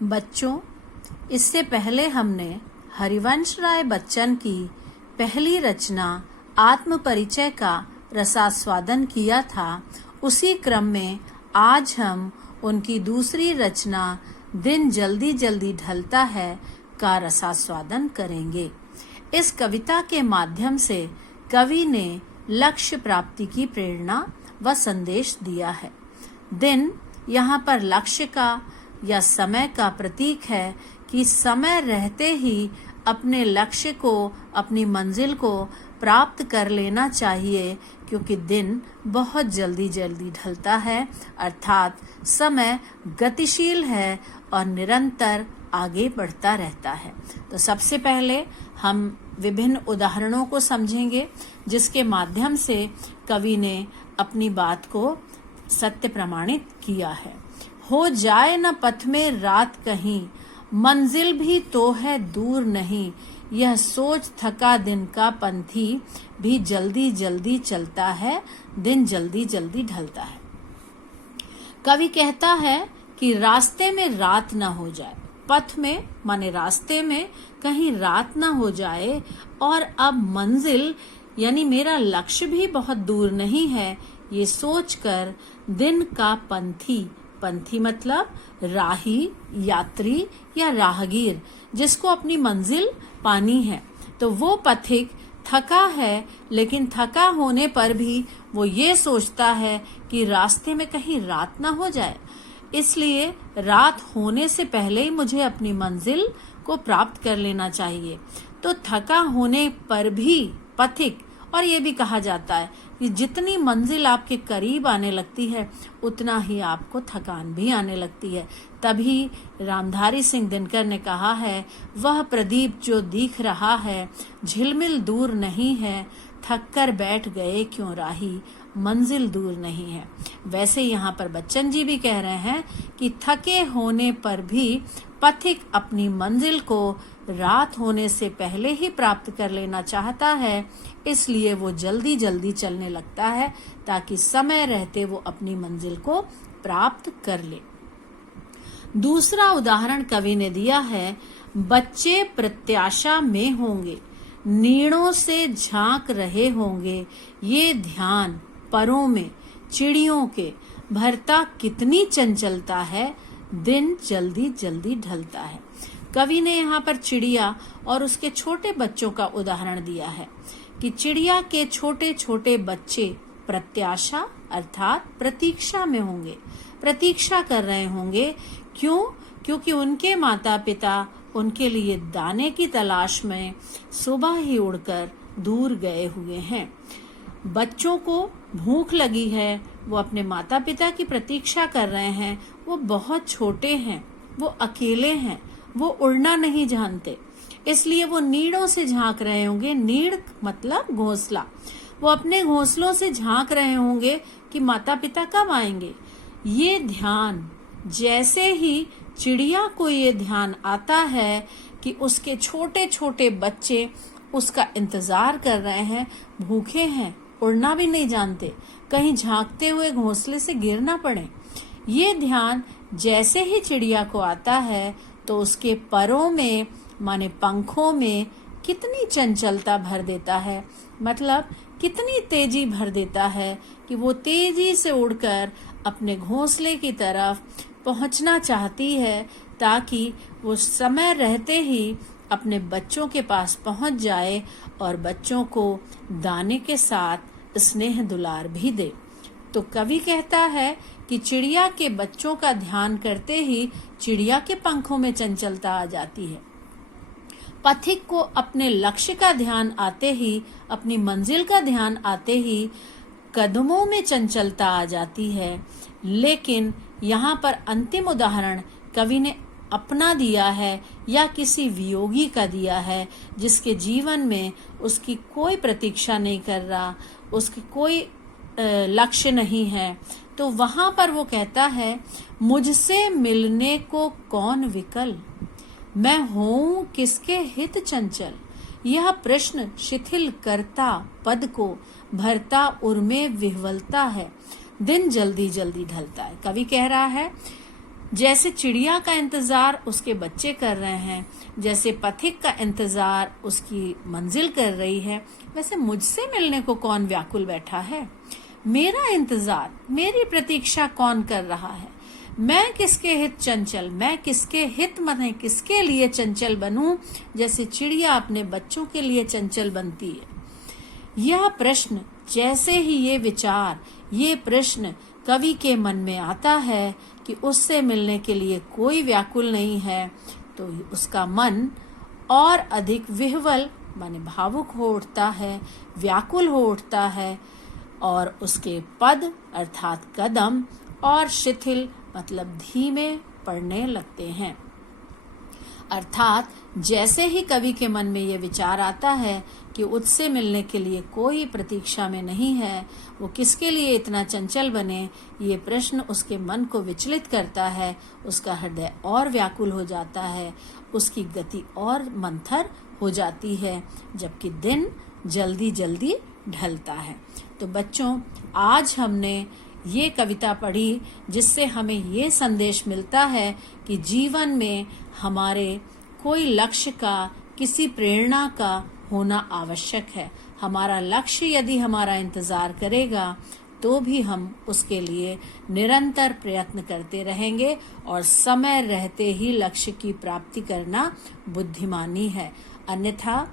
बच्चों, इससे पहले हमने हरिवंश राय बच्चन की पहली रचना आत्म परिचय का रसास्वादन किया था। उसी क्रम में आज हम उनकी दूसरी रचना दिन जल्दी जल्दी ढलता है का रसास्वादन करेंगे। इस कविता के माध्यम से कवि ने लक्ष्य प्राप्ति की प्रेरणा व संदेश दिया है। दिन यहाँ पर लक्ष्य का या समय का प्रतीक है कि समय रहते ही अपने लक्ष्य को, अपनी मंजिल को प्राप्त कर लेना चाहिए, क्योंकि दिन बहुत जल्दी जल्दी ढलता है, अर्थात समय गतिशील है और निरंतर आगे बढ़ता रहता है। तो सबसे पहले हम विभिन्न उदाहरणों को समझेंगे, जिसके माध्यम से कवि ने अपनी बात को सत्य प्रमाणित किया है। हो जाए न पथ में रात कहीं, मंजिल भी तो है दूर नहीं, यह सोच थका दिन का पंथी, भी जल्दी जल्दी चलता है, दिन जल्दी जल्दी ढलता है। कवि कहता है कि रास्ते में रात न हो जाए, पथ में माने रास्ते में कहीं रात न हो जाए, और अब मंजिल यानी मेरा लक्ष्य भी बहुत दूर नहीं है, ये सोचकर दिन का पंथी मतलब राही, यात्री या राहगीर, जिसको अपनी मंजिल पानी है, तो वो पथिक थका है, लेकिन थका होने पर भी वो ये सोचता है कि रास्ते में कहीं रात ना हो जाए, इसलिए रात होने से पहले ही मुझे अपनी मंजिल को प्राप्त कर लेना चाहिए। तो थका होने पर भी पथिक, और ये भी कहा जाता है कि जितनी मंजिल आपके करीब आने लगती है, उतना ही आपको थकान भी आने लगती है। तभी रामधारी सिंह दिनकर ने कहा है, वह प्रदीप जो दिख रहा है, झिलमिल दूर नहीं है, थक कर बैठ गए क्यों राही, मंजिल दूर नहीं है। वैसे यहाँ पर बच्चन जी भी कह रहे हैं कि थके होने पर भी पथिक अपनी मंजिल को रात होने से पहले ही प्राप्त कर लेना चाहता है, इसलिए वो जल्दी जल्दी चलने लगता है, ताकि समय रहते वो अपनी मंजिल को प्राप्त कर ले। दूसरा उदाहरण कवि ने दिया है, बच्चे प्रत्याशा में होंगे, नीड़ों से झांक रहे होंगे, ये ध्यान परों में चिड़ियों के, भरता कितनी चंचलता है, दिन जल्दी जल्दी ढलता है। कवि ने यहाँ पर चिड़िया और उसके छोटे बच्चों का उदाहरण दिया है कि चिड़िया के छोटे छोटे बच्चे प्रत्याशा अर्थात प्रतीक्षा में होंगे, प्रतीक्षा कर रहे होंगे। क्यों? क्योंकि उनके माता पिता उनके लिए दाने की तलाश में सुबह ही उड़कर दूर गए हुए हैं। बच्चों को भूख लगी है, वो अपने माता पिता की प्रतीक्षा कर रहे हैं। वो बहुत छोटे हैं, वो अकेले हैं, वो उड़ना नहीं जानते, इसलिए वो नीड़ों से झांक रहे होंगे। नीड़ मतलब घोंसला। वो अपने घोंसलों से झांक रहे होंगे कि माता पिता कब आएंगे। ये ध्यान, जैसे ही चिड़िया को ये ध्यान आता है कि उसके छोटे छोटे बच्चे उसका इंतजार कर रहे हैं, भूखे हैं, उड़ना भी नहीं जानते, कहीं झांकते हुए घोंसले से गिर ना पड़े, ये ध्यान जैसे ही चिड़िया को आता है, तो उसके परों में माने पंखों में कितनी चंचलता भर देता है, मतलब कितनी तेजी भर देता है कि वो तेजी से उड़कर अपने घोंसले की तरफ पहुंचना चाहती है, ताकि वो समय रहते ही अपने बच्चों के पास पहुंच जाए और बच्चों को दाने के साथ स्नेह दुलार भी दे। तो कवि कहता है कि चिड़िया के बच्चों का ध्यान करते ही चिड़िया के पंखों में चंचलता आ जाती है। पथिक को अपने लक्ष्य का ध्यान आते ही, अपनी मंजिल का ध्यान आते ही कदमों में चंचलता आ जाती है। लेकिन यहाँ पर अंतिम उदाहरण कवि ने अपना दिया है या किसी वियोगी का दिया है, जिसके जीवन में उसकी कोई प्रतीक्षा नहीं कर रहा, उसकी कोई लक्ष्य नहीं है। तो वहां पर वो कहता है, मुझसे मिलने को कौन विकल, मैं हूँ किसके हित चंचल, यह प्रश्न शिथिल करता पद को, भरता उर्मे विह्वलता है, दिन जल्दी जल्दी ढलता है। कवि कह रहा है जैसे चिड़िया का इंतजार उसके बच्चे कर रहे हैं, जैसे पथिक का इंतजार उसकी मंजिल कर रही है, वैसे मुझसे मिलने को कौन व्याकुल बैठा है? मेरा इंतजार, मेरी प्रतीक्षा कौन कर रहा है? मैं किसके हित चंचल, मैं किसके हित माने किसके लिए चंचल बनूं, जैसे चिड़िया अपने बच्चों के लिए चंचल बनती है। यह प्रश्न, जैसे ही ये विचार, ये प्रश्न कवि के मन में आता है कि उससे मिलने के लिए कोई व्याकुल नहीं है, तो उसका मन और अधिक विह्वल माने भावुक हो उठता है, व्याकुल हो उठता है, और उसके पद अर्थात कदम और शिथिल मतलब धीमे पड़ने लगते हैं। अर्थात जैसे ही कवि के मन में ये विचार आता है कि उससे मिलने के लिए कोई प्रतीक्षा में नहीं है, वो किसके लिए इतना चंचल बने, ये प्रश्न उसके मन को विचलित करता है, उसका हृदय और व्याकुल हो जाता है, उसकी गति और मंथर हो जाती है, जबकि दिन जल्दी जल्दी ढलता है। तो बच्चों, आज हमने ये कविता पढ़ी जिससे हमें ये संदेश मिलता है कि जीवन में हमारे कोई लक्ष्य का, किसी प्रेरणा का होना आवश्यक है। हमारा लक्ष्य यदि हमारा इंतजार करेगा तो भी हम उसके लिए निरंतर प्रयत्न करते रहेंगे, और समय रहते ही लक्ष्य की प्राप्ति करना बुद्धिमानी है। अन्यथा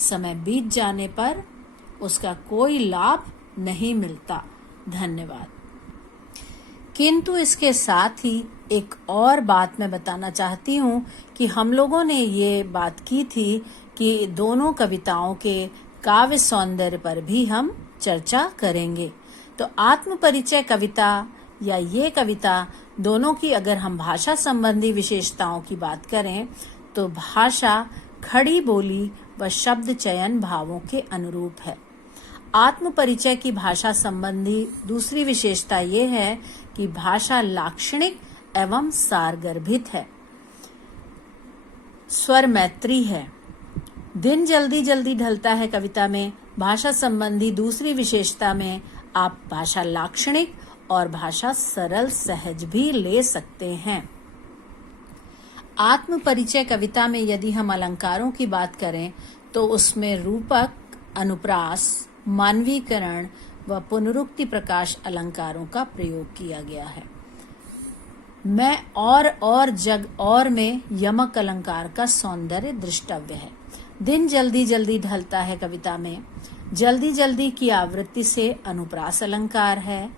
समय बीत जाने पर उसका कोई लाभ नहीं मिलता। धन्यवाद। किंतु इसके साथ ही एक और बात मैं बताना चाहती हूँ कि हम लोगों ने ये बात की थी कि दोनों कविताओं के काव्य सौंदर्य पर भी हम चर्चा करेंगे। तो आत्म परिचय कविता या ये कविता दोनों की अगर हम भाषा संबंधी विशेषताओं की बात करें तो भाषा खड़ी बोली व शब्द चयन भावों के अनुरूप है। आत्म परिचय की भाषा संबंधी दूसरी विशेषता ये है कि भाषा लाक्षणिक एवं सारगर्भित है, स्वर मैत्री है। दिन जल्दी जल्दी ढलता है कविता में भाषा संबंधी दूसरी विशेषता में आप भाषा लाक्षणिक और भाषा सरल सहज भी ले सकते हैं। आत्म परिचय कविता में यदि हम अलंकारों की बात करें तो उसमें रूपक, अनुप्रास, मानवीकरण व पुनरुक्ति प्रकाश अलंकारों का प्रयोग किया गया है। मैं और जग और में यमक अलंकार का सौंदर्य दृष्टव्य है। दिन जल्दी जल्दी ढलता है कविता में जल्दी जल्दी की आवृत्ति से अनुप्रास अलंकार है,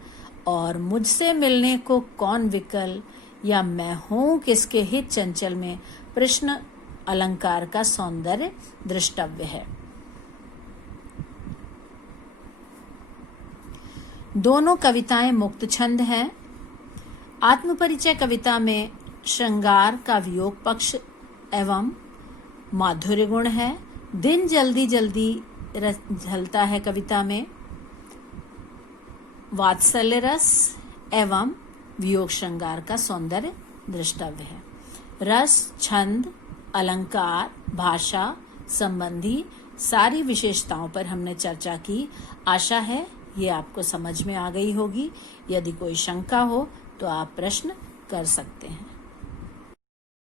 और मुझसे मिलने को कौन विकल या मैं हूँ किसके हित चंचल में प्रश्न अलंकार का सौंदर्य दृष्टव्य है। दोनों कविताएं मुक्त छंद हैं। आत्मपरिचय कविता में श्रृंगार का वियोग पक्ष एवं माधुर्य गुण है। दिन जल्दी जल्दी ढलता है कविता में वात्सल्य रस एवं वियोग श्रृंगार का सौंदर्य दृष्टव्य है। रस, छंद, अलंकार, भाषा संबंधी सारी विशेषताओं पर हमने चर्चा की। आशा है ये आपको समझ में आ गई होगी। यदि कोई शंका हो तो आप प्रश्न कर सकते हैं।